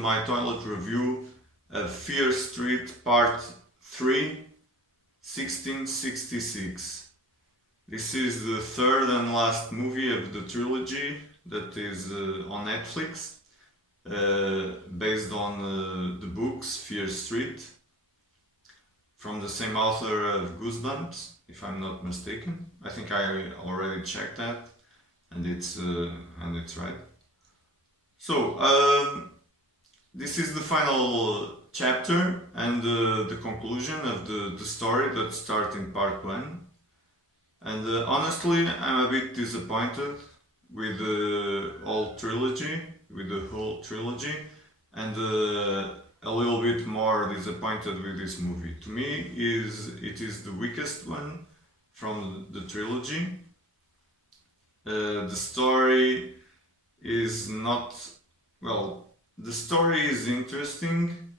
my toilet review of Feer Street Part 3, 1666. This is the third and last movie of the trilogy that is on Netflix, based on the books Feer Street, from the same author of Goosebumps, if I'm not mistaken. I think I already checked that, and it's right. So this is the final chapter and the conclusion of the story that starts in part 1. And honestly, I'm a bit disappointed with the whole trilogy, and a little bit more disappointed with this movie. To me, it is the weakest one from the trilogy. The story is not well. The story is interesting.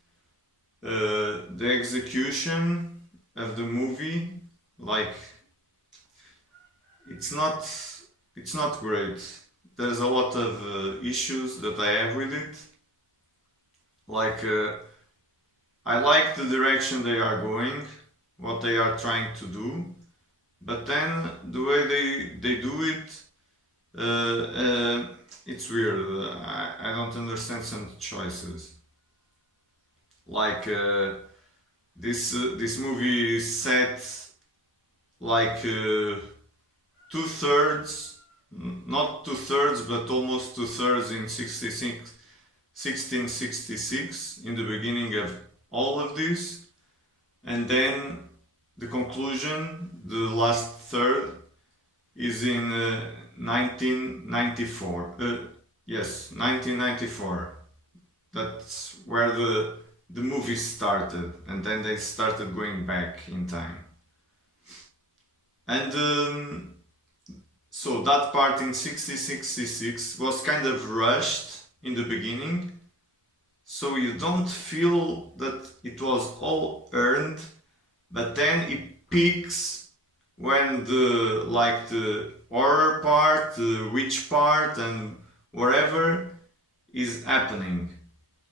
The execution of the movie, like, it's not great. There's a lot of issues that I have with it. Like, I like the direction they are going, what they are trying to do, but then the way they do it, it's weird. I don't understand some choices. Like, this movie is set like 2/3, not 2/3, but almost 2/3 in 1666, in the beginning of all of this, and then the conclusion, the last third, is in 1994. Yes, 1994. That's where the movie started, and then they started going back in time. And so that part in 1666 was kind of rushed in the beginning, so you don't feel that it was all earned, but then it peaks when the horror part, the witch part, and whatever is happening,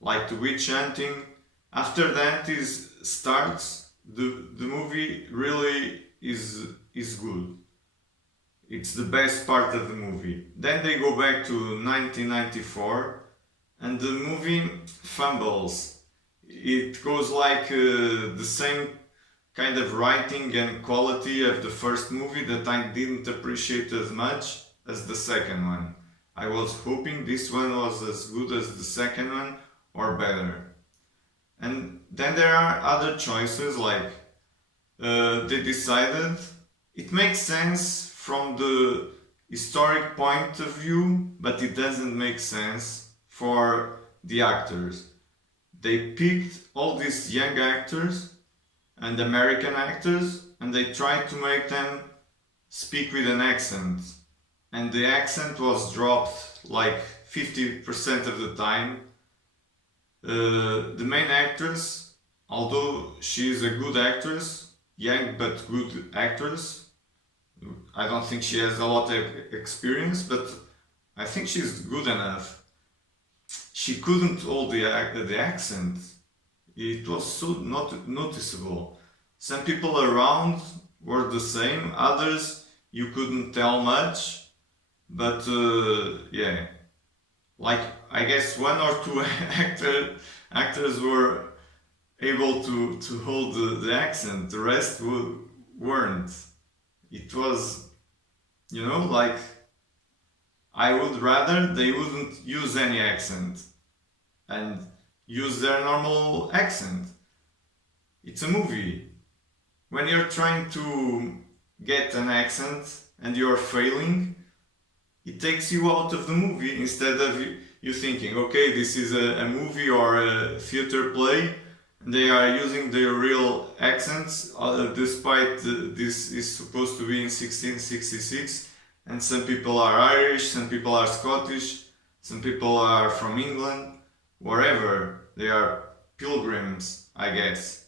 like the witch hunting. After that starts, the movie really is good. It's the best part of the movie. Then they go back to 1994, and the movie fumbles. It goes like the same kind of writing and quality of the first movie that I didn't appreciate as much as the second one. I was hoping this one was as good as the second one, or better. And then there are other choices, like they decided, it makes sense from the historic point of view, but it doesn't make sense for the actors. They picked all these young actors and American actors, and they tried to make them speak with an accent, and the accent was dropped like 50% of the time. The main actress, although she is a good actress, young but good actress, I don't think she has a lot of experience, but I think she's good enough. She couldn't hold the accent. It was so not noticeable. Some people around were the same, others you couldn't tell much, but yeah, like, I guess one or two actors were able to hold the accent. The rest weren't. It was, like, I would rather they wouldn't use any accent and use their normal accent. It's a movie. When you're trying to get an accent and you're failing, it takes you out of the movie, instead of you thinking, okay, this is a movie or a theater play, and they are using their real accents, despite this is supposed to be in 1666, and some people are Irish, some people are Scottish, some people are from England, wherever. They are pilgrims, I guess,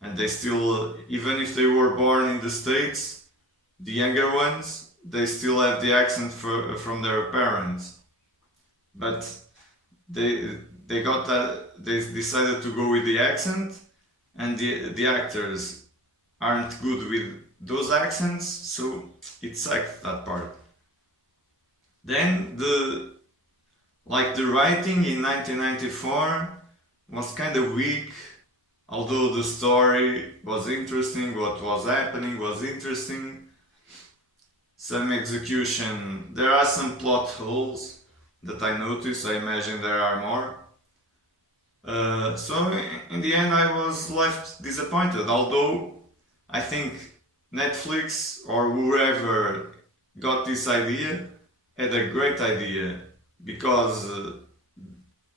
and they still, even if they were born in the States, the younger ones, they still have the accent from their parents. But they decided to go with the accent, and the actors aren't good with those accents, so it sucked that part. Then the writing in 1994 was kind of weak, although the story was interesting, what was happening was interesting. Some execution, there are some plot holes that I noticed, I imagine there are more. So in the end I was left disappointed, although I think Netflix or whoever got this idea had a great idea, because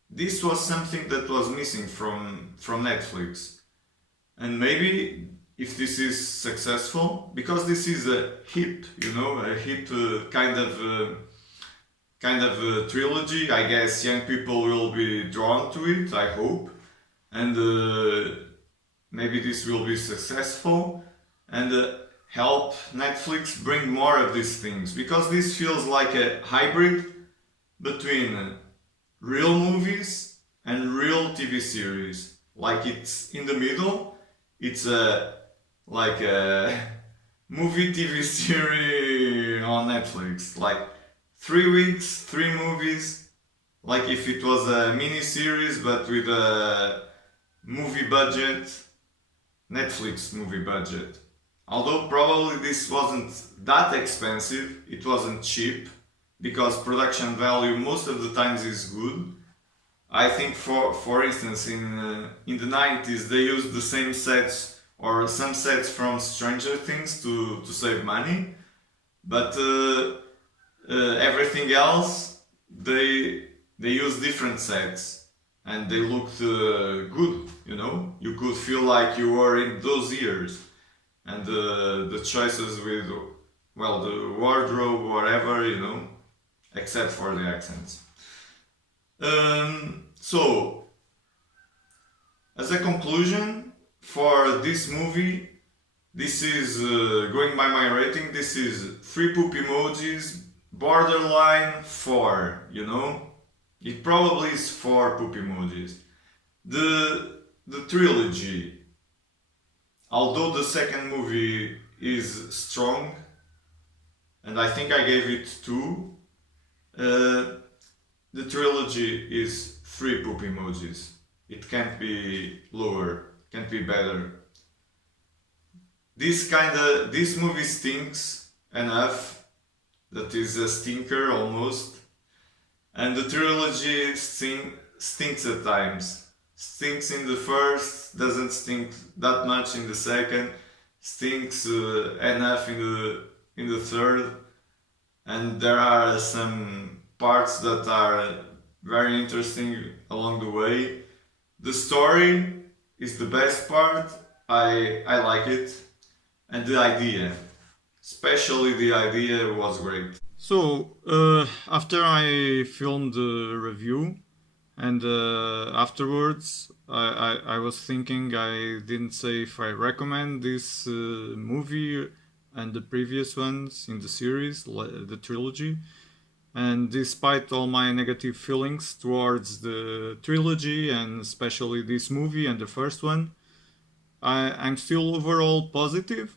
this was something that was missing from Netflix. And maybe if this is successful, because this is a hip, a hip kind of trilogy, I guess young people will be drawn to it, I hope. And maybe this will be successful and help Netflix bring more of these things, because this feels like a hybrid between real movies and real TV series. Like it's in the middle, it's like a movie TV series on Netflix. Like 3 weeks, 3 movies. Like if it was a mini series but with a movie budget, Netflix movie budget. Although probably this wasn't that expensive, it wasn't cheap, because production value most of the times is good. I think for instance in the 90s they used the same sets or some sets from Stranger Things to save money, but everything else they use different sets and they looked good, you could feel like you were in those years. And the choices with, well, the wardrobe, whatever, except for the accents. So, as a conclusion for this movie, this is, going by my rating, this is 3 poop emojis, borderline 4, It probably is 4 poop emojis. The trilogy, although the second movie is strong, and I think I gave it 2, the trilogy is 3 poop emojis. It can't be lower, can't be better. This movie stinks enough, that is a stinker almost, and the trilogy stinks at times. Stinks in the first, doesn't stink that much in the second, stinks enough in the third, and there are some parts that are very interesting along the way. The story is the best part, I like it, and the idea, especially the idea, was great. So, after I filmed the review, and afterwards, I was thinking, I didn't say if I recommend this movie and the previous ones in the series, the trilogy. And despite all my negative feelings towards the trilogy, and especially this movie and the first one, I'm still overall positive.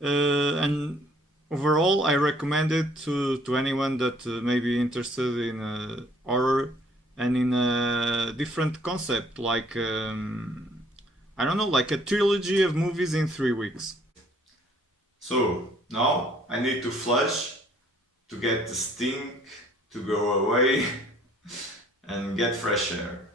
And overall, I recommend it to anyone that may be interested in horror and in a different concept, like I don't know, like a trilogy of movies in 3 weeks. So now I need to flush to get the stink to go away and get fresh air.